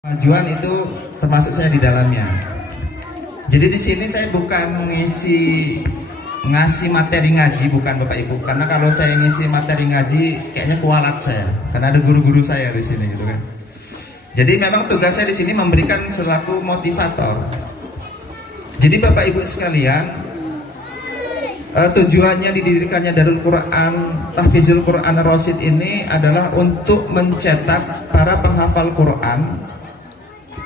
Kemajuan itu termasuk saya di dalamnya. Jadi di sini saya bukan ngasih materi ngaji, bukan Bapak Ibu. Karena kalau saya ngisi materi ngaji, kayaknya kualat saya. Karena ada guru-guru saya di sini, gitu kan. Jadi memang tugas saya di sini memberikan selaku motivator. Jadi Bapak Ibu sekalian, tujuannya didirikannya Darul Quran Tahfizul Quran Ar-Rasyid ini adalah untuk mencetak para penghafal Quran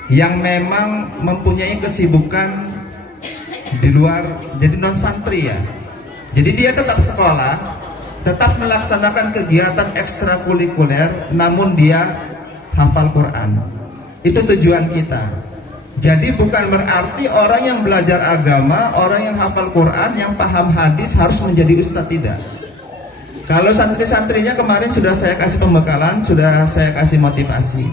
yang memang mempunyai kesibukan di luar, jadi non santri ya. Jadi dia tetap sekolah, tetap melaksanakan kegiatan ekstrakurikuler, namun dia hafal Quran. Itu tujuan kita. Jadi bukan berarti orang yang belajar agama, orang yang hafal Quran, yang paham hadis harus menjadi ustadz, tidak. Kalau santri-santrinya kemarin sudah saya kasih pembekalan, sudah saya kasih motivasi.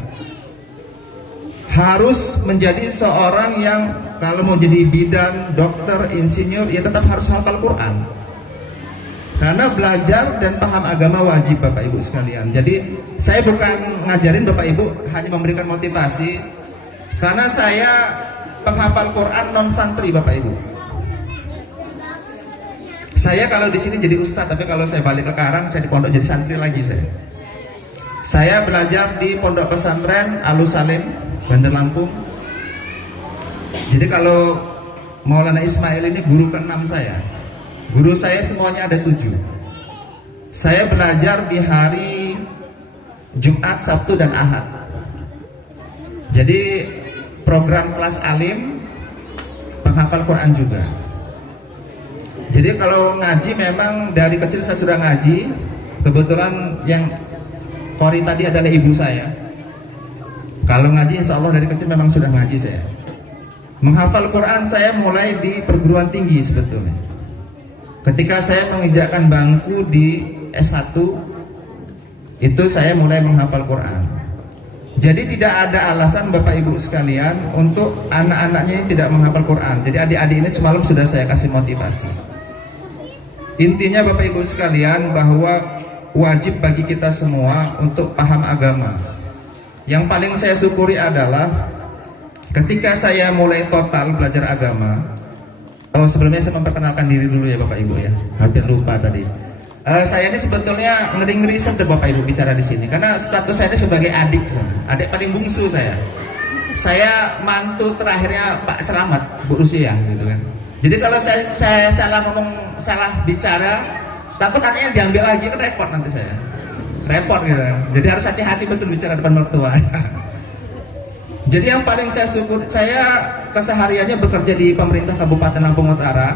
Harus menjadi seorang yang kalau mau jadi bidan, dokter, insinyur, ya tetap harus hafal Quran. Karena belajar dan paham agama wajib Bapak Ibu sekalian. Jadi saya bukan ngajarin Bapak Ibu, hanya memberikan motivasi. Karena saya penghafal Quran non santri Bapak Ibu. Saya kalau di sini jadi ustadz, tapi kalau saya balik ke Karang, saya di pondok jadi santri lagi saya. Saya belajar di pondok pesantren Alus Salim, Bandar Lampung. Jadi kalau Maulana Ismail ini guru ke-6 saya. Guru saya semuanya ada 7. Saya belajar di hari Jumat, Sabtu, dan Ahad. Jadi program kelas alim, penghafal Quran juga. Jadi kalau ngaji memang dari kecil saya sudah ngaji. Kebetulan yang kori tadi adalah ibu saya. Kalau ngaji insya Allah dari kecil memang sudah ngaji saya. Menghafal Quran saya mulai di perguruan tinggi sebetulnya. Ketika saya menginjakkan bangku di S1, itu saya mulai menghafal Quran. Jadi tidak ada alasan Bapak Ibu sekalian untuk anak-anaknya ini tidak menghafal Quran. Jadi adik-adik ini semalam sudah saya kasih motivasi. Intinya Bapak Ibu sekalian bahwa wajib bagi kita semua untuk paham agama. Yang paling saya syukuri adalah ketika saya mulai total belajar agama. Oh, sebelumnya saya memperkenalkan diri dulu ya Bapak Ibu ya. Hampir lupa tadi. Saya ini sebetulnya ngeri-ngeri sedih Bapak Ibu bicara di sini karena status saya ini sebagai adik paling bungsu saya. Saya mantu terakhirnya Pak Selamat Bu Rusia gitu kan. Jadi kalau saya salah ngomong, salah bicara, takut anaknya diambil lagi, kan repot nanti saya. Repot gitu kan. Jadi harus hati-hati betul bicara depan mertua. Jadi yang paling saya syukur, saya kesehariannya bekerja di pemerintah Kabupaten Lampung Utara,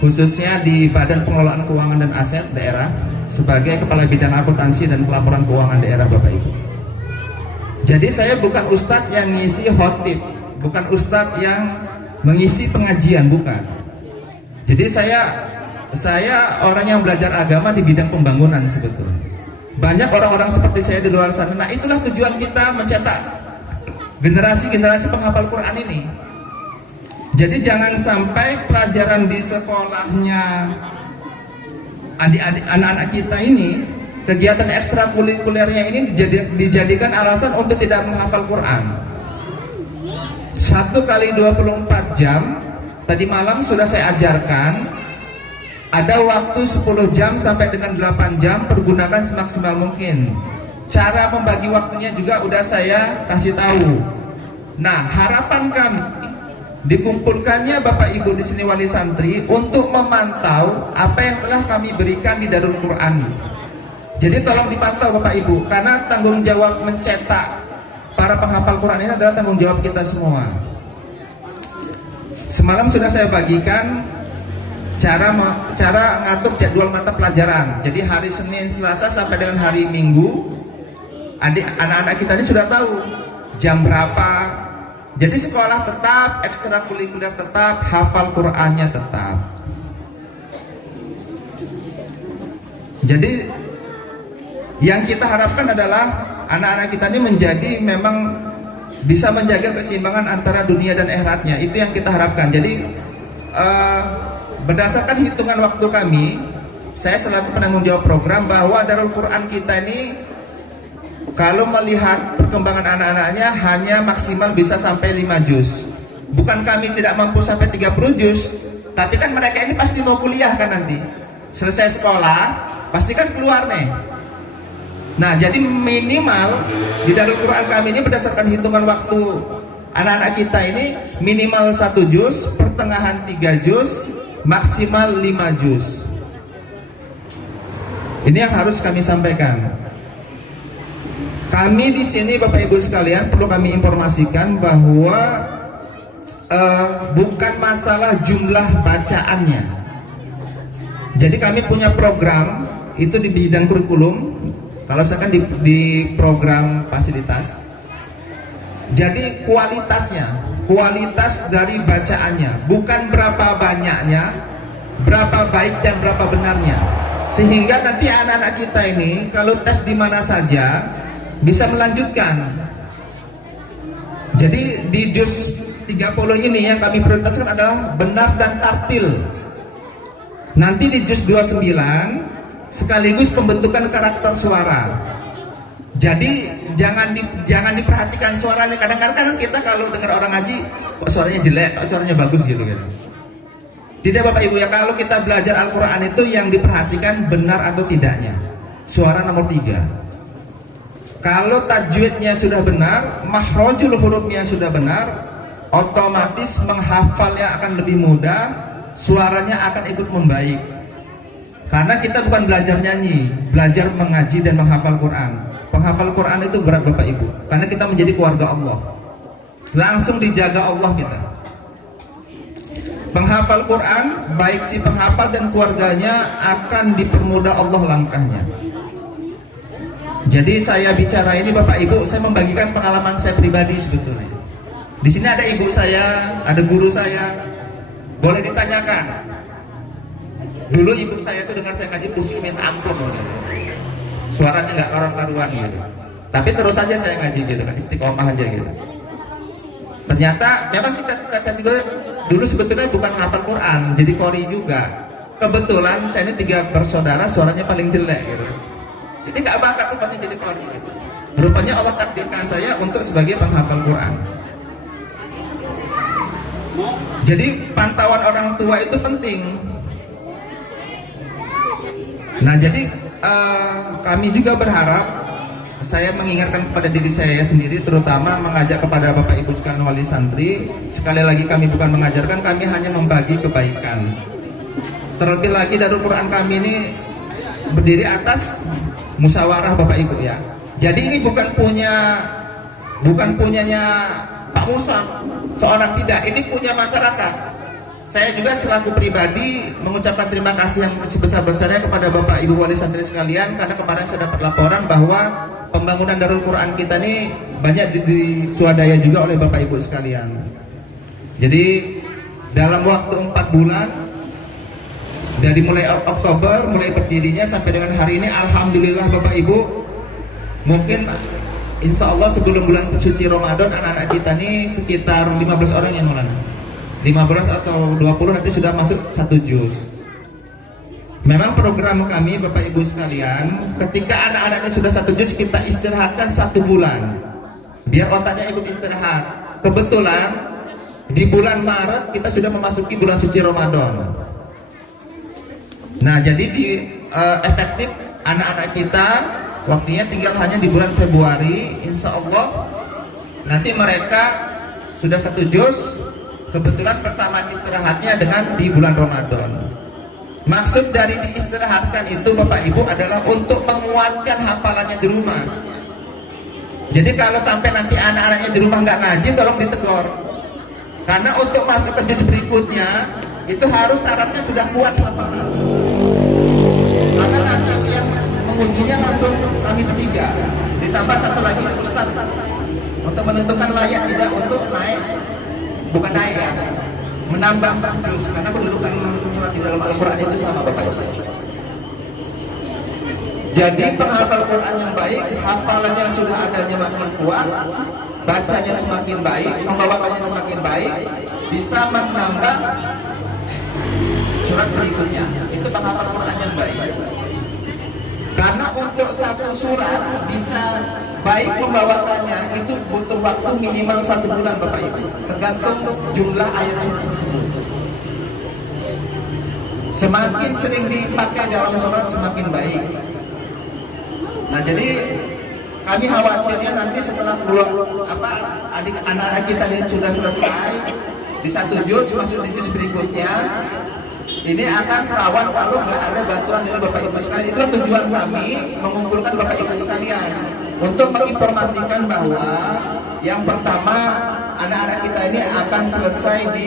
khususnya di Badan Pengelolaan Keuangan dan Aset Daerah sebagai Kepala Bidang Akuntansi dan Pelaporan Keuangan Daerah Bapak Ibu. Jadi saya bukan ustadz yang ngisi khotib, bukan ustadz yang mengisi pengajian, bukan. Jadi saya orang yang belajar agama di bidang pembangunan sebetulnya. Banyak orang-orang seperti saya di luar sana. Nah itulah tujuan kita mencetak generasi-generasi penghafal Quran ini. Jadi jangan sampai pelajaran di sekolahnya adik-adik anak-anak kita ini, kegiatan ekstrakurikulernya ini dijadikan alasan untuk tidak menghafal Quran. 1 kali 24 jam tadi malam sudah saya ajarkan. Ada waktu 10 jam sampai dengan 8 jam, pergunakan semaksimal mungkin. Cara membagi waktunya juga udah saya kasih tahu. Nah, harapan kami dikumpulkannya Bapak Ibu di sini wali santri untuk memantau apa yang telah kami berikan di Darul Quran. Jadi tolong dipantau Bapak Ibu, karena tanggung jawab mencetak para penghafal Quran ini adalah tanggung jawab kita semua. Semalam sudah saya bagikan cara ngatur jadwal mata pelajaran. Jadi hari Senin, Selasa sampai dengan hari Minggu, anak-anak kita ini sudah tahu jam berapa. Jadi sekolah tetap, ekstrakurikuler tetap, hafal Qurannya tetap. Jadi yang kita harapkan adalah anak-anak kita ini menjadi memang bisa menjaga keseimbangan antara dunia dan akhiratnya. Itu yang kita harapkan. Jadi berdasarkan hitungan waktu kami, saya selaku penanggung jawab program bahwa Darul Quran kita ini kalau melihat perkembangan anak-anaknya hanya maksimal bisa sampai 5 juz. Bukan kami tidak mampu sampai 30 juz, tapi kan mereka ini pasti mau kuliah kan nanti. Selesai sekolah, pasti kan keluar nih. Nah, jadi minimal di Darul Quran kami ini berdasarkan hitungan waktu anak-anak kita ini minimal 1 juz, pertengahan 3 juz, maksimal 5 juz. Ini yang harus kami sampaikan. Kami di sini Bapak Ibu sekalian perlu kami informasikan bahwa bukan masalah jumlah bacaannya. Jadi kami punya program itu di bidang kurikulum. Kalau saya kan di program fasilitas. Jadi kualitas dari bacaannya, bukan berapa banyaknya, berapa baik dan berapa benarnya. Sehingga nanti anak-anak kita ini kalau tes di mana saja bisa melanjutkan. Jadi di juz 30 ini yang kami prioritaskan adalah benar dan tartil. Nanti di juz 29 sekaligus pembentukan karakter suara. Jadi jangan diperhatikan suaranya. Kadang-kadang kita kalau dengar orang ngaji kok suaranya jelek, kok suaranya bagus gitu. Tidak Bapak Ibu ya, kalau kita belajar Al-Quran itu yang diperhatikan benar atau tidaknya. Suara nomor 3. Kalau tajwidnya sudah benar, makhrajul hurufnya sudah benar, otomatis menghafalnya akan lebih mudah, suaranya akan ikut membaik. Karena kita bukan belajar nyanyi, belajar mengaji dan menghafal Quran. Penghafal Quran itu berat Bapak Ibu, karena kita menjadi keluarga Allah. Langsung dijaga Allah kita. Penghafal Quran, baik si penghafal dan keluarganya akan dipermudah Allah langkahnya. Jadi saya bicara ini Bapak Ibu, saya membagikan pengalaman saya pribadi sebetulnya. Di sini ada ibu saya, ada guru saya. Boleh ditanyakan. Dulu ibu saya itu dengar saya ngaji pusing minta ampun. Suaranya nggak karuan-karuan gitu. Tapi terus saja saya ngaji gitu kan, istiqomah aja gitu. Ternyata memang saya juga dulu sebetulnya bukan hafal Quran, jadi qori juga. Kebetulan saya ini 3 bersaudara, suaranya paling jelek gitu. Jadi nggak bakat rupanya jadi qori gitu. Rupanya Allah takdirkan saya untuk sebagai penghafal Quran. Jadi pantauan orang tua itu penting. Nah jadi kami juga berharap, saya mengingatkan kepada diri saya sendiri, terutama mengajak kepada Bapak Ibu sekalian wali santri. Sekali lagi kami bukan mengajarkan, kami hanya membagi kebaikan. Terlebih lagi Darul Quran kami ini berdiri atas musyawarah Bapak Ibu ya. Jadi ini bukan punyanya Pak Musa seorang, tidak, ini punya masyarakat. Saya juga selaku pribadi mengucapkan terima kasih yang sebesar-besarnya kepada Bapak Ibu wali santri sekalian, karena kemarin saya dapat laporan bahwa pembangunan Darul Quran kita ini banyak diswadaya juga oleh Bapak Ibu sekalian. Jadi dalam waktu 4 bulan dari mulai Oktober, mulai berdirinya sampai dengan hari ini, alhamdulillah Bapak Ibu, mungkin insya Allah sebelum bulan suci Ramadan anak-anak kita ini sekitar 15 orang yang mulai 15 atau 20 nanti sudah masuk 1 juz. Memang program kami Bapak Ibu sekalian, ketika anak-anak ini sudah 1 juz, kita istirahatkan 1 bulan biar otaknya ikut istirahat. Kebetulan di bulan Maret kita sudah memasuki bulan suci Ramadan. Nah jadi efektif anak-anak kita waktunya tinggal hanya di bulan Februari. Insya Allah nanti mereka sudah 1 juz. Kebetulan persamaan istirahatnya dengan di bulan Ramadan. Maksud dari diistirahatkan itu Bapak Ibu adalah untuk menguatkan hafalannya di rumah. Jadi kalau sampai nanti anak-anaknya di rumah nggak ngaji, tolong ditegur. Karena untuk masuk ke juz berikutnya itu harus syaratnya sudah kuat hafalan. Karena nanti yang mengujinya langsung kami bertiga, ditambah 1 lagi Ustaz untuk menentukan layak tidak untuk naik. Bukan naik ya, menambah terus, karena kedudukan surat di dalam Al-Quran itu sama Bapak Ibu. Jadi penghafal Quran yang baik, hafalan yang sudah adanya makin kuat, bacanya semakin baik, membawakannya semakin baik, bisa menambah surat berikutnya. Itu penghafal Quran yang baik. Karena untuk satu surat bisa baik membawakannya itu butuh waktu minimal 1 bulan Bapak Ibu, tergantung jumlah ayat surat tersebut. Semakin sering dipakai dalam sholat semakin baik. Nah jadi kami khawatirnya nanti setelah anak-anak kita ini sudah selesai di 1 juz masuk di juz berikutnya, ini akan rawan kalau nggak ada bantuan dari Bapak Ibu sekalian. Itu tujuan kami mengumpulkan Bapak Ibu sekalian untuk menginformasikan bahwa yang pertama anak-anak kita ini akan selesai di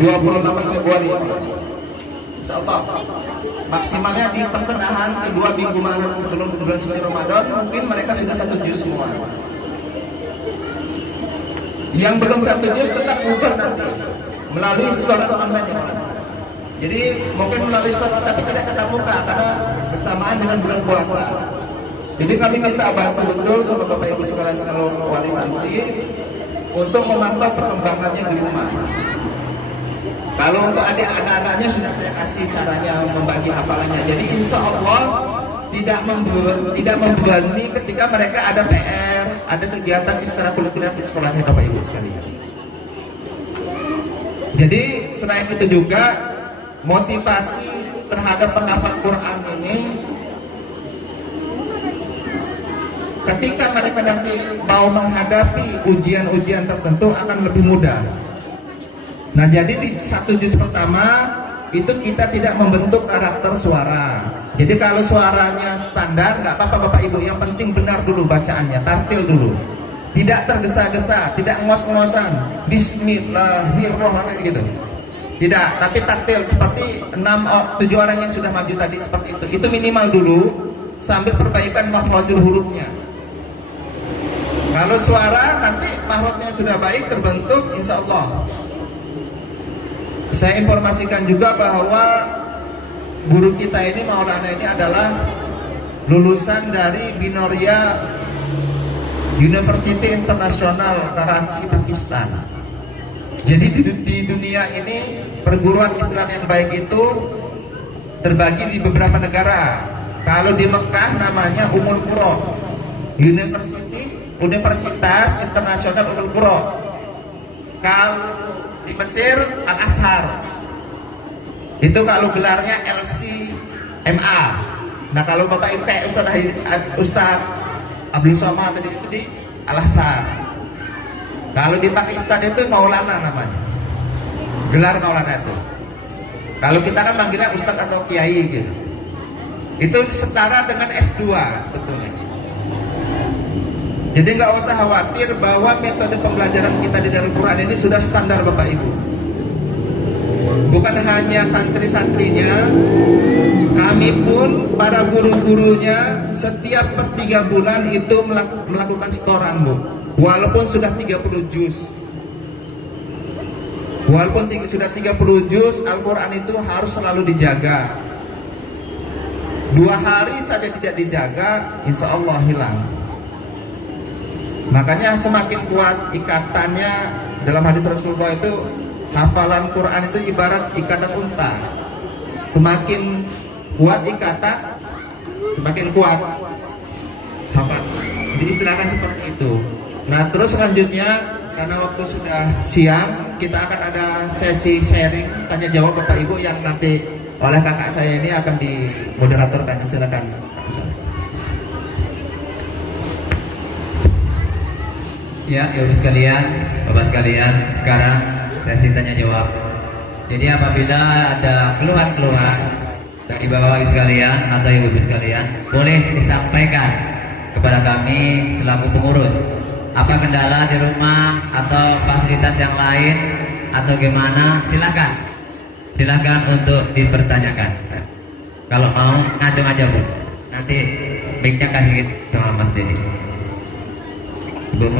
28 Februari. Insya Allah maksimalnya di pertengahan kedua minggu Maret sebelum bulan suci Ramadan mungkin mereka sudah 1 juz semua. Yang belum 1 juz tetap ukur nanti melalui store online ya. Jadi mungkin melalui store tapi tidak tetap muka karena bersamaan dengan bulan puasa. Jadi kami minta bantu betul sama Bapak Ibu sekalian seluruh wali santri untuk memantau perkembangannya di rumah. Kalau untuk anak-anaknya sudah saya kasih caranya membagi hafalannya. Jadi insya Allah tidak membebani ketika mereka ada PR, ada kegiatan ekstrakurikuler di sekolahnya Bapak Ibu sekalian. Jadi selain itu juga motivasi terhadap penghafal Quran ini, ketika mereka nanti mau menghadapi ujian-ujian tertentu akan lebih mudah. Nah jadi di 1 juz pertama itu kita tidak membentuk karakter suara. Jadi kalau suaranya standar nggak apa-apa Bapak Ibu, yang penting benar dulu bacaannya, tartil dulu. Tidak tergesa-gesa, tidak ngos-ngosan, Bismillahirrahmanirrahim gitu. Tidak, tapi taktil seperti 7 orang yang sudah maju tadi seperti itu. Itu minimal dulu sambil perbaikan makhrajul hurufnya. Kalau suara nanti makhrajnya sudah baik terbentuk, insya Allah. Saya informasikan juga bahwa guru kita ini Maulana ini adalah lulusan dari Binoria University International Karachi, Pakistan. Jadi di dunia ini perguruan Islam yang baik itu terbagi di beberapa negara. Kalau di Mekah namanya Ummul Qura, Universitas Internasional Ummul Qura. Kalau di Mesir Al-Azhar. Itu kalau gelarnya LCMA. Nah kalau Bapak Ibu kayak Ustaz Abdul Somad tadi itu di Al-Azhar. Kalau di Pakistan itu Maulana namanya. Gelar Maulana itu. Kalau kita kan manggilnya Ustaz atau Kiai gitu. Itu setara dengan S2 sebetulnya. Jadi nggak usah khawatir bahwa metode pembelajaran kita di dalam Quran ini sudah standar Bapak Ibu. Bukan hanya santri-santrinya, kami pun para guru-gurunya setiap per 3 bulan itu melakukan setoran Bu. Walaupun sudah 30 juz. Walaupun sudah 30 juz, Al-Quran itu harus selalu dijaga. 2 hari saja tidak dijaga, insya Allah hilang. Makanya semakin kuat ikatannya dalam hadis Rasulullah itu, hafalan Quran itu ibarat ikatan unta. Semakin kuat ikatan, semakin kuat hafal. Diistilahkan seperti itu. Nah terus selanjutnya karena waktu sudah siang, kita akan ada sesi sharing tanya jawab Bapak Ibu yang nanti oleh kakak saya ini akan dimoderatorkan. Silakan. Ya, ibu sekalian, bapak sekalian, sekarang sesi tanya jawab. Jadi apabila ada keluhan-keluhan dari bapak sekalian atau ibu sekalian, boleh disampaikan kepada kami selaku pengurus. Apa kendala di rumah atau fasilitas yang lain atau gimana? Silakan untuk dipertanyakan. Kalau mau ngajeng aja Bu. Nanti mic-nya kasih sama Mas Dedi. Bu,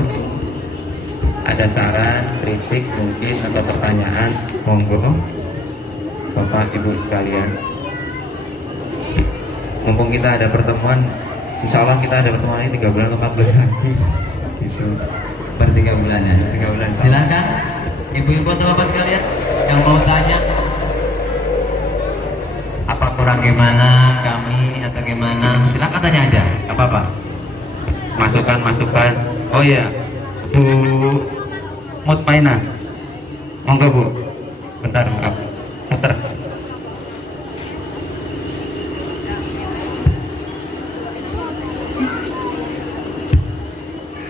ada saran, kritik mungkin atau pertanyaan, monggo Bapak Ibu sekalian. Mumpung kita ada pertemuan, insya Allah kita ada pertemuan ini 3 bulan atau 4 bulan lagi gitu. Per 3 bulan ya. 3 bulan. Silakan ibu-ibu atau bapak sekalian yang mau tanya. Apapun kurang gimana kami atau gimana, silakan tanya aja, nggak apa-apa. Masukan. Oh iya, Bu Mutmainah, monggo Bu. Bentar, maaf. Bentar.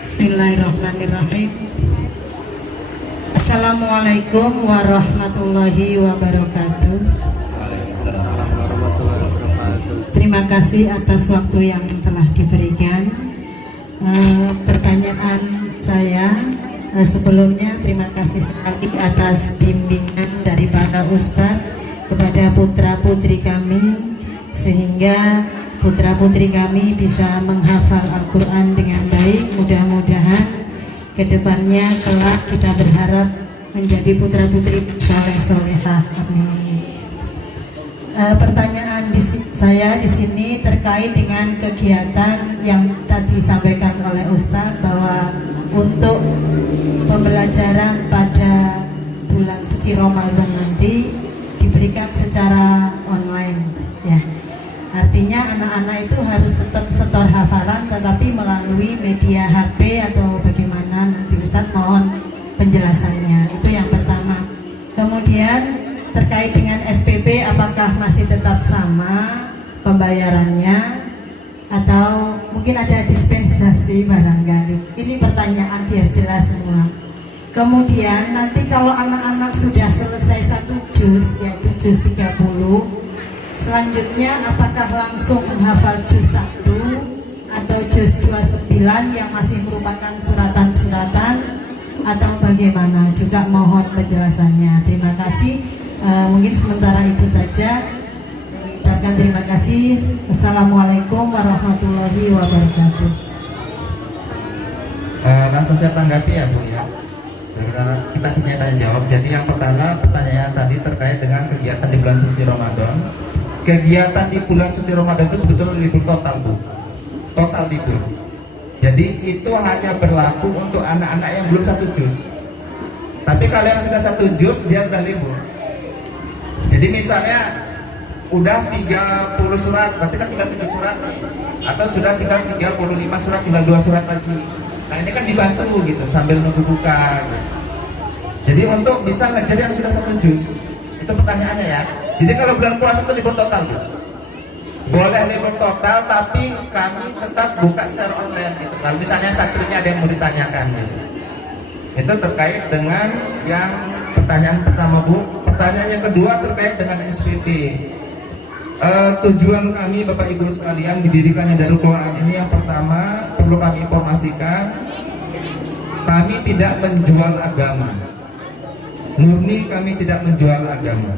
Bismillahirrahmanirrahim. Assalamualaikum warahmatullahi wabarakatuh. Terima kasih atas waktu yang telah diberikan. Pertanyaan saya sebelumnya terima kasih sekali atas bimbingan dari para ustadz kepada putra putri kami, sehingga putra putri kami bisa menghafal Al-Quran dengan baik. Mudah-mudahan kedepannya kelak kita berharap menjadi putra putri saleh solehah. Amin. Pertanyaan saya di sini terkait dengan kegiatan yang tadi disampaikan oleh Ustadz, bahwa untuk pembelajaran pada bulan suci Ramadan nanti diberikan secara online, ya. Artinya anak-anak itu harus tetap setor hafalan, tetapi melalui media HP atau bagaimana, nanti Ustadz mohon penjelasannya. Itu yang pertama. Kemudian terkait dengan SPP, apakah masih tetap sama pembayarannya atau mungkin ada dispensasi barangkali? Ini pertanyaan biar jelas semua. Kemudian nanti kalau anak-anak sudah selesai satu juz, yaitu juz 30, selanjutnya apakah langsung menghafal juz 1 atau juz 29 yang masih merupakan suratan-suratan atau bagaimana? Juga mohon penjelasannya. Terima kasih. Mungkin sementara itu saja. Ucapkan terima kasih. Assalamualaikum warahmatullahi wabarakatuh. Langsung saya tanggapi ya Bu ya. Kita tanya jawab. Jadi yang pertama, pertanyaan tadi terkait dengan kegiatan di bulan suci Ramadan. Kegiatan di bulan suci Ramadan itu sebetulnya libur total Bu. Total libur. Jadi itu hanya berlaku untuk anak-anak yang belum satu juz. Tapi kalau yang sudah satu juz dia udah libur. Jadi misalnya udah 30 surat, berarti kan tinggal 7 surat nih. Atau sudah tinggal 35 surat, tinggal 2 surat lagi. Nah ini kan dibantu gitu sambil nunggu buka gitu. Jadi untuk bisa ngejar yang sudah satu juz. Itu pertanyaannya ya. Jadi kalau bulan puasa itu libur total Bu. Boleh libur total, tapi kami tetap buka secara online gitu. Kalau misalnya santrinya ada yang mau ditanyakan gitu. Itu terkait dengan yang pertanyaan pertama Bu. Pertanyaan yang kedua terkait dengan SPP. Tujuan kami Bapak Ibu sekalian didirikannya Darul Quran ini, yang pertama perlu kami informasikan, kami tidak menjual agama. Murni kami tidak menjual agama.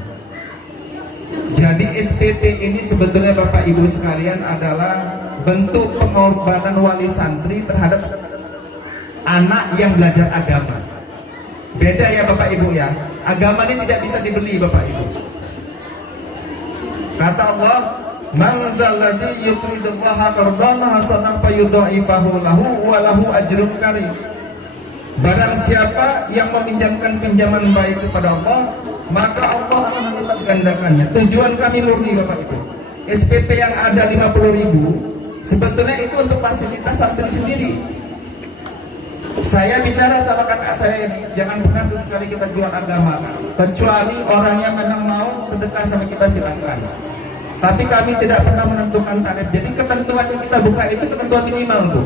Jadi SPP ini sebetulnya Bapak Ibu sekalian adalah bentuk pengorbanan wali santri terhadap anak yang belajar agama. Beda ya Bapak Ibu ya. Agama ini tidak bisa dibeli Bapak Ibu. Kata Allah, "Man zallazi yuqridullaha qardan hasanan fayudha'ifahu lahu wa lahu ajrun karim." Barang siapa yang meminjamkan pinjaman baik kepada Allah, maka Allah akan melipat gandakannya. Tujuan kami murni Bapak Ibu. SPP yang ada 50.000 sebetulnya itu untuk fasilitas santri sendiri. Saya bicara sama kakak saya ini, jangan pernah sesekali kita jual agama, kecuali orang yang memang mau sedekah sama kita silakan. Tapi kami tidak pernah menentukan tarif. Jadi ketentuan yang kita buka itu ketentuan minimal Bu.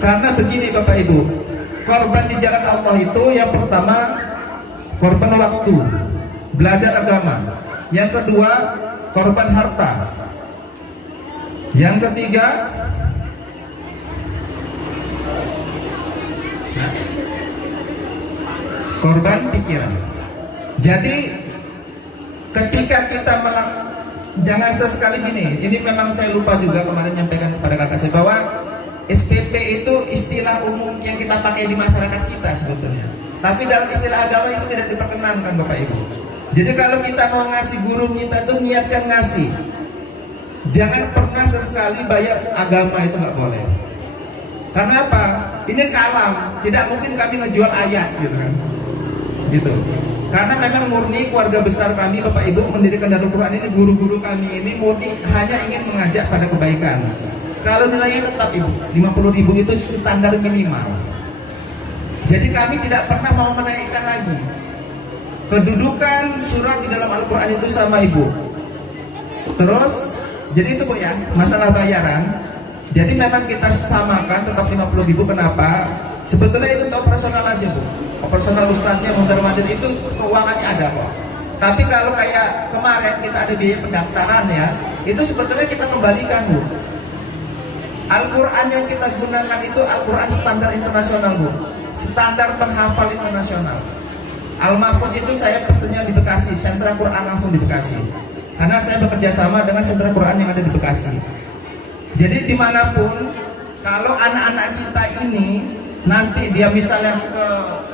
Karena begini Bapak Ibu, korban di jalan Allah itu yang pertama korban waktu, belajar agama. Yang kedua korban harta. Yang ketiga korban pikiran. Jadi ketika kita jangan sesekali gini, ini memang saya lupa juga kemarin nyampaikan kepada kakak saya bahwa SPP itu istilah umum yang kita pakai di masyarakat kita sebetulnya. Tapi dalam istilah agama itu tidak diperkenankan Bapak Ibu. Jadi kalau kita mau ngasih guru kita tuh niatkan ngasih. Jangan pernah sesekali bayar agama, itu nggak boleh. Karena apa? Ini kalam, tidak mungkin kami ngejual ayat gitu kan. gitu. Karena memang murni keluarga besar kami, Bapak Ibu mendirikan Darul Quran ini, guru-guru kami ini murni hanya ingin mengajak pada kebaikan. Kalau nilainya tetap Ibu, 50.000 itu standar minimal. Jadi kami tidak pernah mau menaikkan lagi. Kedudukan surat di dalam Al-Quran itu sama Ibu. Terus, jadi itu Bu ya, masalah bayaran. Jadi memang kita samakan tetap 50.000, kenapa? Sebetulnya itu untuk operasional aja Bu. Operasional ustadznya mondar-mandir itu keuangannya ada kok. Tapi kalau kayak kemarin kita ada biaya pendaftaran ya, itu sebetulnya kita kembalikan Bu. Al-Quran yang kita gunakan itu Al-Quran standar internasional Bu, standar penghafal internasional. Al-Mahfuz itu saya pesennya di Bekasi, sentra Quran langsung di Bekasi. Karena saya bekerja sama dengan sentra Quran yang ada di Bekasi. Jadi dimanapun, kalau anak-anak kita ini nanti dia misalnya ke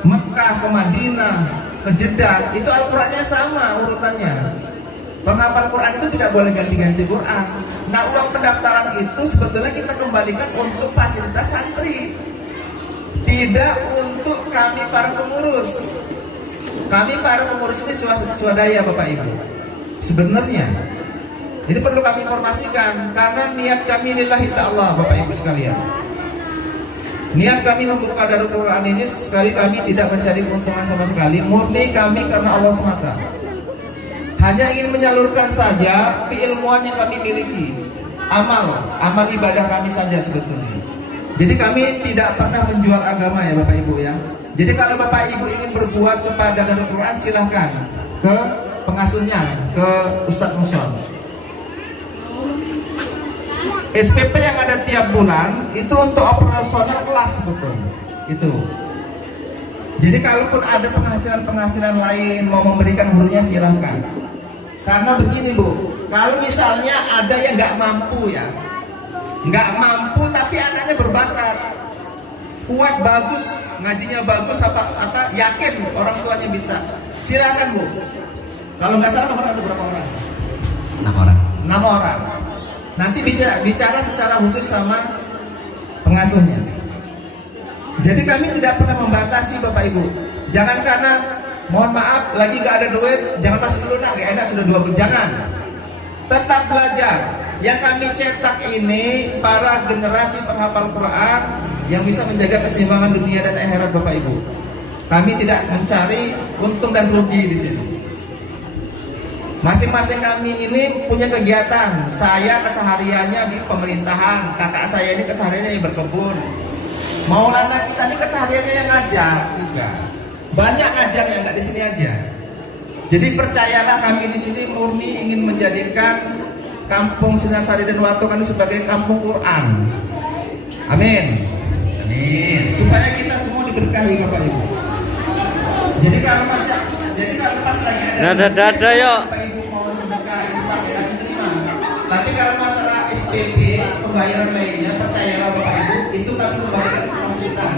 Mekah, ke Madinah, ke Jeddah, itu Al-Qurannya sama urutannya. Penghafal Quran itu tidak boleh ganti-ganti Quran. Nah, uang pendaftaran itu sebetulnya kita kembalikan untuk fasilitas santri, tidak untuk kami para pengurus. Kami para pengurus ini swadaya Bapak Ibu. Sebenarnya ini perlu kami informasikan, karena niat kami lillahi ta'ala Bapak Ibu sekalian. Niat kami membuka Darul Quran ini sekali kami tidak mencari keuntungan sama sekali, murni kami karena Allah semata. Hanya ingin menyalurkan saja keilmuan yang kami miliki, amal ibadah kami saja sebetulnya. Jadi kami tidak pernah menjual agama ya Bapak Ibu ya. Jadi kalau Bapak Ibu ingin berbuat kepada Darul Quran, silahkan ke pengasuhnya, ke Ustadz Muson. SPP yang ada tiap bulan itu untuk operasional kelas betul. Itu. Jadi kalaupun ada penghasilan lain mau memberikan gurunya, silahkan. Karena begini Bu, kalau misalnya ada yang nggak mampu ya, nggak mampu tapi anaknya berbakat, kuat, bagus, ngajinya bagus, apa yakin orang tuanya bisa, silakan Bu. Kalau nggak salah kemarin ada berapa orang? 6 orang. 6 orang. Nanti bicara secara khusus sama pengasuhnya. Jadi kami tidak pernah membatasi Bapak Ibu. Jangan karena mohon maaf lagi nggak ada duit, jangan masuk dulu nak, nggak enak sudah 20. Jangan. Tetap belajar. Yang kami cetak ini para generasi penghafal Quran yang bisa menjaga keseimbangan dunia dan akhirat Bapak Ibu. Kami tidak mencari untung dan rugi di sini. Masing-masing kami ini punya kegiatan. Saya kesehariannya di pemerintahan, kakak saya ini kesehariannya yang berkebun. Maulana kita ini kesehariannya yang ngajar juga. Banyak ngajar yang nggak di sini aja. Jadi percayalah kami di sini murni ingin menjadikan Kampung Sinar Sari dan Wato ini sebagai kampung Quran. Amin. Amin. Supaya kita semua diberkahi Bapak Ibu. Jadi kalau pas lagi ada Dada yuk. Bapak Ibu mau sedekah, infak ya kami terima. Tapi kalau masalah SPP, pembayaran lainnya, percayalah Bapak Ibu, itu kami kembalikan ke fasilitas.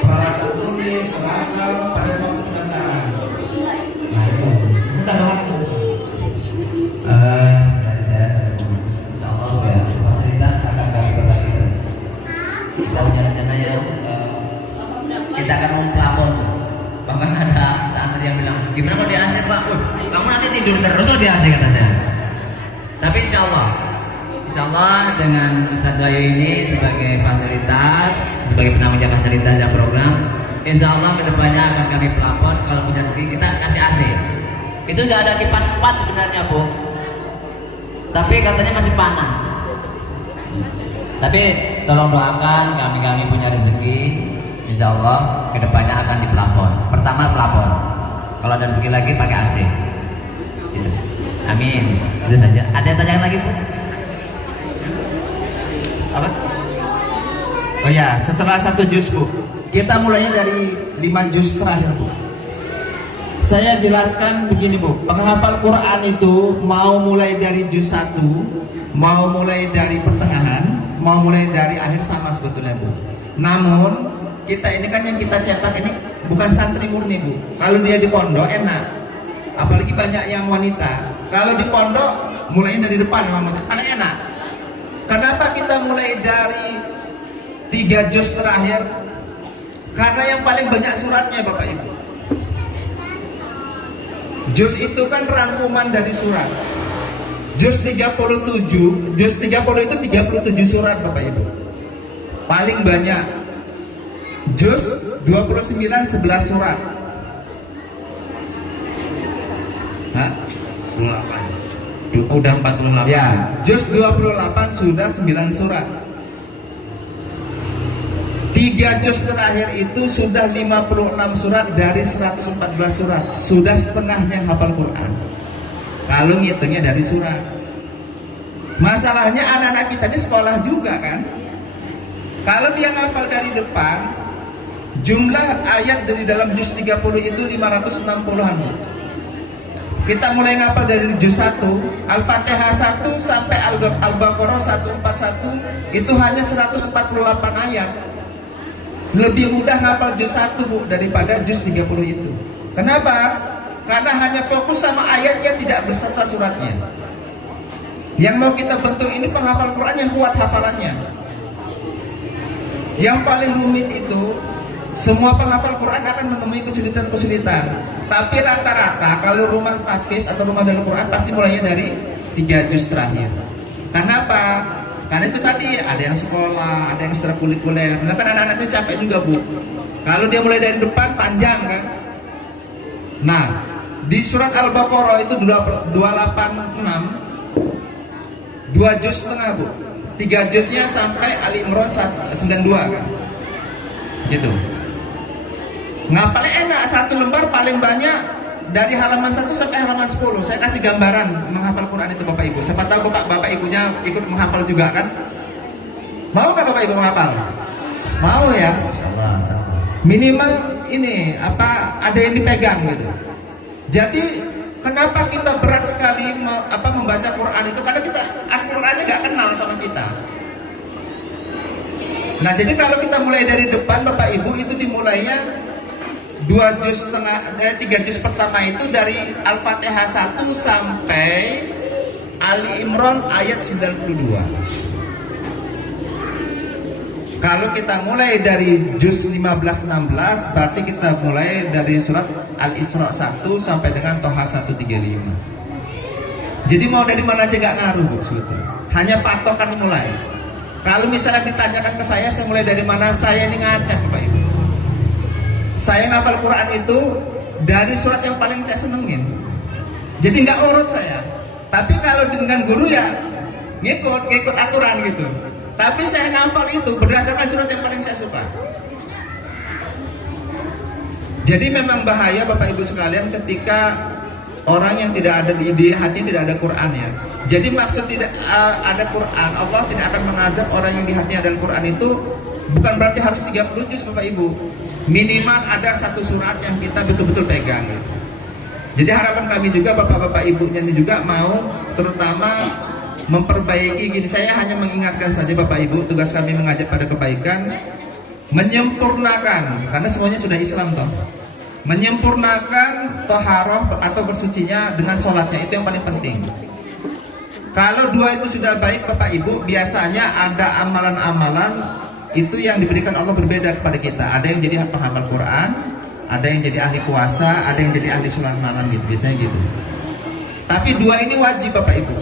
Peralatan tulis, seragam pada waktu pendaftaran. Nah itu. Bentar doang. Dari saya, insya Allah ya, fasilitas akan kami berbagi terus. Kita punya rencana ya, kita akan memplafon. Bahkan ada santri yang bilang, gimana kalau di AC Pak? Kamu nanti tidur terus kalau di AC kata saya. Tapi insya Allah dengan Ustadz Bayu ini sebagai fasilitas, sebagai penanggung jawab fasilitas dan program, insya Allah kedepannya akan kami plafon. Kalau punya rezeki kita kasih AC. Itu nggak ada kipas 4 sebenarnya Bu, tapi katanya masih panas. Tapi tolong doakan kami punya rezeki, insya Allah kedepannya akan diplafon. Pertama plafon, kalau ada rezeki lagi pakai AC. Gitu. Amin. Itu saja. Ada yang tanyakan lagi Bu? Apa? Oh ya, setelah 1 juz Bu, kita mulainya dari 5 juz terakhir Bu. Saya jelaskan begini Bu, penghafal Quran itu mau mulai dari juz 1, mau mulai dari pertengahan, mau mulai dari akhir sama sebetulnya Bu. Namun kita ini kan yang kita cetak ini bukan santri murni Bu. Kalau dia di pondok enak, apalagi banyak yang wanita. Kalau di pondok mulainya dari depan memang karena enak. Kenapa kita mulai dari 3 juz terakhir? Karena yang paling banyak suratnya Bapak Ibu. Juz itu kan rangkuman dari surat. Juz 37, juz 30 itu 37 surat Bapak Ibu. Paling banyak. Juz 29 11 surat. Hah? 28. Udah 48. Ya, juz 28 sudah 9 surat. 3 juz terakhir itu sudah 56 surat dari 114 surat. Sudah setengahnya hafal Quran. Kalau ngitungnya dari surat. Masalahnya anak-anak kita ini sekolah juga kan. Kalau dia ngafal dari depan, jumlah ayat dari dalam juz 30 itu 560-an. Kita mulai ngafal dari juz 1, Al-Fatihah 1 sampai Al-Baqarah 141, itu hanya 148 ayat. Lebih mudah ngafal juz 1 Bu daripada juz 30 itu. Kenapa? Karena hanya fokus sama ayatnya, tidak beserta suratnya. Yang mau kita bentuk ini penghafal Quran yang kuat hafalannya. Yang paling rumit itu, semua penghafal Quran akan menemui kesulitan-kesulitan. Tapi rata-rata kalau rumah tahfiz atau rumah Darul Quran pasti mulainya dari 3 juz terakhir. Kenapa? Karena itu tadi ada yang sekolah, ada yang ekstrakurikuler. Nah kan anak-anaknya capek juga Bu. Kalau dia mulai dari depan panjang kan. Nah, di surat Al-Baqarah itu 286, 2 juz setengah Bu. 3 juznya sampai Ali Imran 92 kan. Gitu. Ngapalnya enak, 1 lembar paling banyak dari halaman 1 sampai halaman 10. Saya kasih gambaran menghafal Quran itu Bapak Ibu. Siapa tahu Bapak Ibunya ikut menghafal juga kan? Mau nggak Bapak Ibu menghafal? Mau ya? Insyaallah. Minimal ini ada yang dipegang gitu. Jadi kenapa kita berat sekali membaca Quran itu? Karena kita Al-Qurannya nggak kenal sama kita. Nah jadi kalau kita mulai dari depan Bapak Ibu itu dimulainya 2 juz setengah, 3 juz pertama itu dari Al-Fatihah 1 sampai Ali Imran ayat 92. Kalau kita mulai dari juz 15-16 berarti kita mulai dari surat Al-Isra 1 sampai dengan Toha 135. Jadi mau dari mana aja gak ngaruh Bu sebetulnya. Hanya patokan dimulai. Kalau misalnya ditanyakan ke saya mulai dari mana, saya ini ngacak Bapak Ibu. Saya ngafal Quran itu dari surat yang paling saya senengin. Jadi nggak urut saya. Tapi kalau dengan guru ya ngikut aturan gitu. Tapi saya ngafal itu berdasarkan surat yang paling saya suka. Jadi memang bahaya Bapak Ibu sekalian ketika orang yang tidak ada di hati tidak ada Quran ya. Jadi maksud tidak ada Quran, Allah tidak akan mengazab orang yang di hatinya ada Quran itu bukan berarti harus 30 juz Bapak Ibu. Minimal ada 1 surat yang kita betul-betul pegang. Jadi harapan kami juga Bapak-bapak Ibunya ini juga mau terutama memperbaiki gini. Saya hanya mengingatkan saja Bapak Ibu, tugas kami mengajak pada kebaikan, menyempurnakan, karena semuanya sudah Islam toh, menyempurnakan toharoh atau bersucinya dengan sholatnya, itu yang paling penting. Kalau 2 itu sudah baik Bapak Ibu, biasanya ada amalan-amalan itu yang diberikan Allah berbeda kepada kita. Ada yang jadi penghafal Quran, ada yang jadi ahli puasa, ada yang jadi ahli sholat malam gitu, biasanya gitu. Tapi 2 ini wajib Bapak Ibu.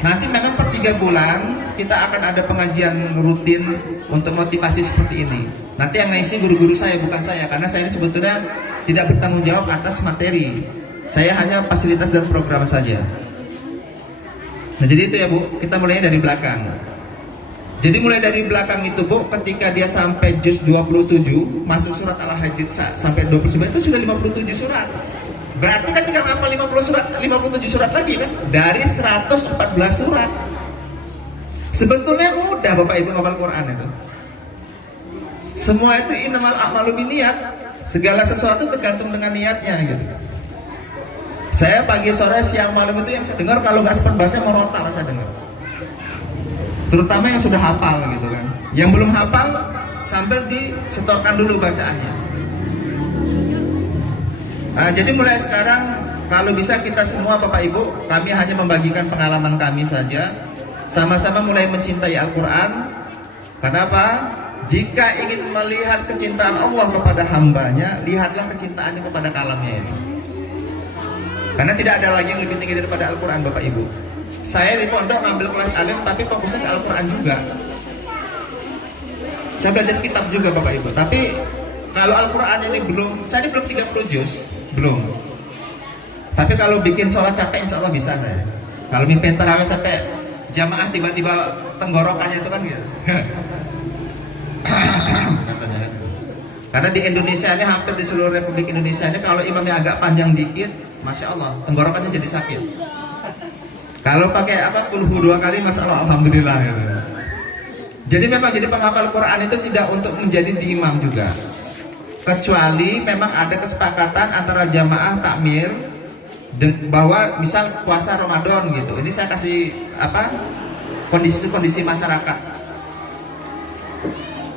Nanti memang per 3 bulan kita akan ada pengajian rutin untuk motivasi seperti ini. Nanti yang ngisi guru-guru saya, bukan saya, karena saya ini sebetulnya tidak bertanggung jawab atas materi. Saya hanya fasilitas dan program saja. Nah jadi itu ya Bu, kita mulainya dari belakang. Jadi mulai dari belakang itu Bu, ketika dia sampai juz 27, masuk surat Al-Hadid sampai 29 itu sudah 57 surat. Berarti kan tinggal ngapal 57 surat lagi kan? Dari 114 surat. Sebetulnya mudah Bapak Ibu ngapal Quran itu. Semua itu innamal a'malu binniyat. Segala sesuatu tergantung dengan niatnya gitu. Saya pagi, sore, siang, malam itu yang saya dengar kalau nggak sempat baca merotal saya dengar. Terutama yang sudah hafal gitu kan. Yang belum hafal sambil disetorkan dulu bacaannya. Jadi mulai sekarang kalau bisa kita semua Bapak Ibu, kami hanya membagikan pengalaman kami saja. Sama-sama mulai mencintai Al-Quran. Kenapa? Jika ingin melihat kecintaan Allah kepada hambanya, lihatlah kecintaannya kepada kalamnya ini. Karena tidak ada lagi yang lebih tinggi daripada Al-Quran, Bapak Ibu. Saya di pondok ngambil kelas alim, tapi fokusnya ke Al-Quran juga. Saya belajar kitab juga, Bapak Ibu. Tapi kalau Al-Quran ini saya ini belum 30 juz, belum. Tapi kalau bikin sholat capek, insya Allah bisa saya. Kalau mimpin tarawih sampai jamaah tiba-tiba tenggorokannya itu kan gitu. Katanya kan. Karena di Indonesia ini, hampir di seluruh Republik Indonesia ini, kalau imamnya agak panjang dikit, Masya Allah, tenggorokannya jadi sakit. Kalau pakai kulhu 2 kali, Masya Allah, Alhamdulillah gitu. Jadi memang jadi penghafal Quran itu tidak untuk menjadi imam juga. Kecuali memang ada kesepakatan antara jamaah takmir bahwa misal puasa Ramadan gitu. Ini saya kasih kondisi masyarakat.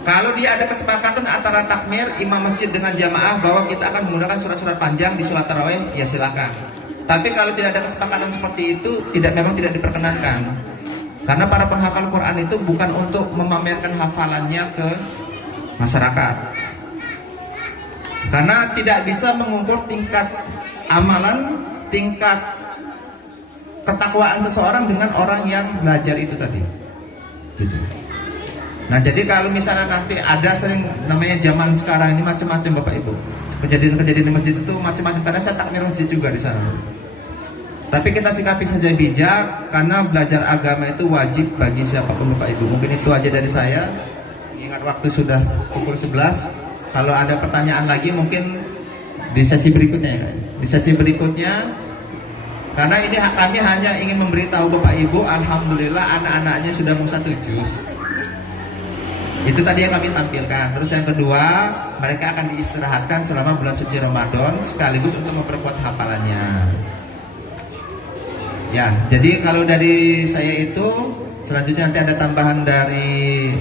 Kalau dia ada kesepakatan antara takmir imam masjid dengan jamaah bahwa kita akan menggunakan surat-surat panjang di sholat tarawih, ya silakan. Tapi kalau tidak ada kesepakatan seperti itu, memang tidak diperkenankan. Karena para penghafal Quran itu bukan untuk memamerkan hafalannya ke masyarakat. Karena tidak bisa mengukur tingkat amalan, tingkat ketakwaan seseorang dengan orang yang belajar itu tadi. Gitu. Nah, jadi kalau misalnya nanti ada sering namanya zaman sekarang ini macam-macam, Bapak Ibu. Kejadian-kejadian di masjid itu macam-macam, karena saya takmir masjid juga di sana. Tapi kita sikapi saja bijak, karena belajar agama itu wajib bagi siapapun, Bapak Ibu. Mungkin itu aja dari saya. Ingat waktu sudah pukul 11. Kalau ada pertanyaan lagi mungkin di sesi berikutnya ya. Di sesi berikutnya, karena ini kami hanya ingin memberitahu Bapak Ibu, alhamdulillah anak-anaknya sudah mau 1 juz. Itu tadi yang kami tampilkan. Terus yang kedua, mereka akan diistirahatkan selama bulan suci Ramadan, sekaligus untuk memperkuat hafalannya. Ya, jadi kalau dari saya itu, selanjutnya nanti ada tambahan dari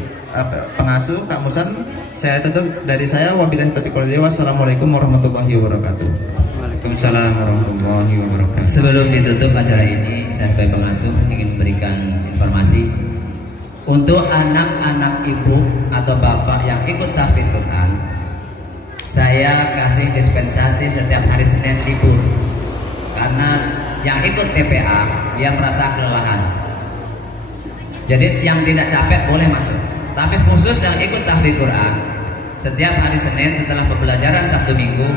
pengasuh Kak Musan. Saya tutup dari saya, wabillahi taufiq wal hidayah. Wassalamualaikum warahmatullahi wabarakatuh. Waalaikumsalam warahmatullahi wabarakatuh. Sebelum ditutup acara ini, saya sebagai pengasuh ingin memberikan informasi untuk anak-anak ibu atau bapak yang ikut tahfidz Quran. Saya kasih dispensasi setiap hari Senin libur, karena yang ikut TPA dia merasa kelelahan. Jadi yang tidak capek boleh masuk. Tapi khusus yang ikut tahfidz Quran, setiap hari Senin setelah pembelajaran Sabtu Minggu,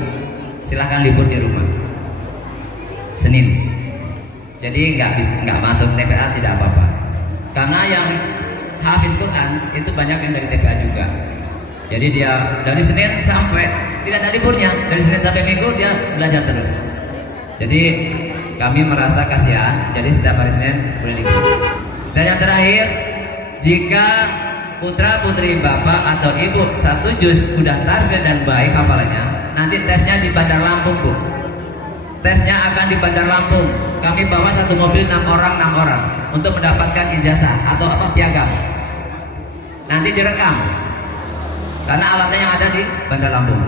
silahkan libur di rumah. Senin. Jadi nggak masuk TPA tidak apa-apa. Karena yang hafiz Quran itu banyak yang dari TPA juga. Jadi dia dari Senin sampai tidak ada liburnya, dari Senin sampai Minggu dia belajar terus. Jadi kami merasa kasihan, jadi setiap hari Senin boleh libur. Dan yang terakhir, jika putra putri bapak atau ibu 1 juz sudah target dan baik hafalannya, nanti tesnya di Bandar Lampung, Bu. Tesnya akan di Bandar Lampung. Kami bawa 1 mobil 6 orang untuk mendapatkan ijazah atau piagam. Nanti direkam, karena alatnya yang ada di Bandar Lampung.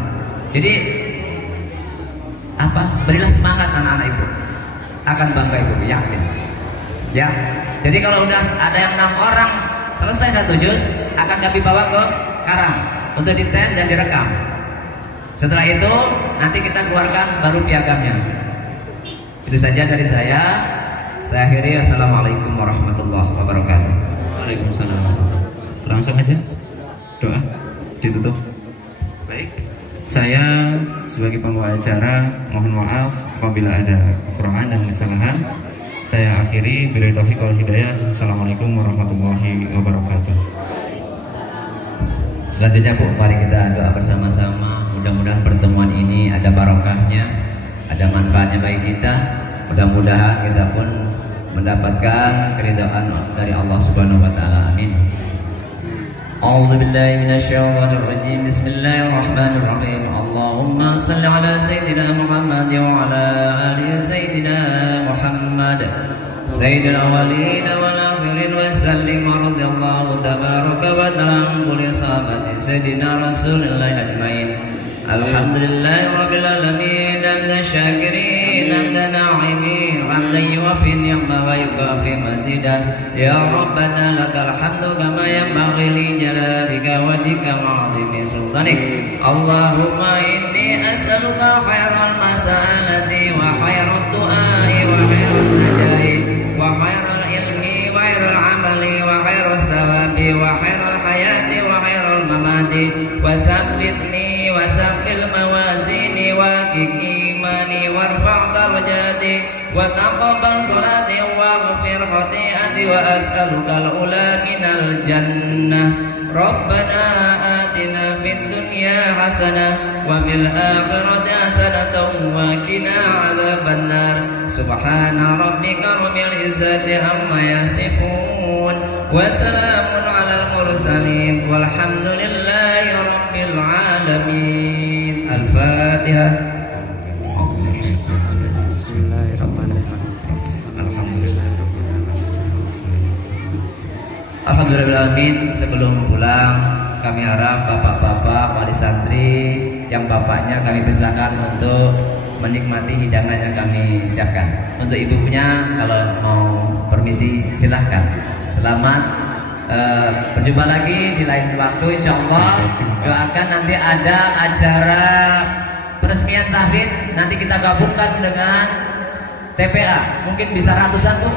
Jadi berilah semangat anak-anak ibu, akan bangga ibu, yakin ya. Jadi kalau udah ada yang 6 orang selesai 1 juz, akan kami bawa ke Karang untuk dites dan direkam. Setelah itu nanti kita keluarkan baru piagamnya. Itu saja dari saya akhiri. Assalamualaikum warahmatullahi wabarakatuh. Waalaikumsalam. Langsung aja doa ditutup. Baik, saya sebagai pembawa acara mohon maaf apabila ada kekurangan dan kesalahan. Saya akhiri, billahi taufiq wal hidayah. Assalamualaikum warahmatullahi wabarakatuh. Selanjutnya Bu, mari kita doa bersama-sama. Mudah-mudahan pertemuan ini ada barokahnya, ada manfaatnya bagi kita. Mudah-mudahan kita pun mendapatkan keridhaan dari Allah Subhanahu wa taala. Amin. A'udzu billahi minasyaitonir rajim. Bismillahirrahmanirrahim. Allahumma shalli ala sayyidina Muhammad wa ala ali sayyidina Muhammad sayyidil awwalin wal akhirin wa sallim radhiyallahu tabaraka wa ta'ala an kulli sahabati sayyidina Rasulillah ajmain. Alhamdulillahi rabbil alamin. Hamdan syakirin, hamdan na'imin, hamdan yuwaffi ni'ma wa yukafi mazidah. Ya Rabbana lakal hamdu kama yanbaghi li jalalika wajhika wa 'azimi sultanik. Allahumma inni as'aluka khairal mas'alati wa khairat du'a وخير العلم وخير العمل وخير الثواب وخير الحياة وخير الممات وثبتني وثقل موازيني واكف إيماني وارفع درجاتي وتقبل صلاتي واغفر خطيئتي وأسألك الأولى من الجنة ربنا آتنا في الدنيا حسنة وفي الآخرة حسنة وقنا عذاب النار سبحان ربك رب العزة عما يصفون وسلام على المرسلين والحمد لله رب العالمين الفاتحة. Alhamdulillahirrahmanirrahim. Sebelum pulang, kami harap bapak-bapak wali santri yang bapaknya kami persilakan untuk menikmati hidangan yang kami siapkan. Untuk ibunya kalau mau permisi silahkan. Selamat berjumpa lagi di lain waktu insyaallah. Doakan nanti ada acara peresmian tahfidz, nanti kita gabungkan dengan TPA. Mungkin bisa ratusan, Bu.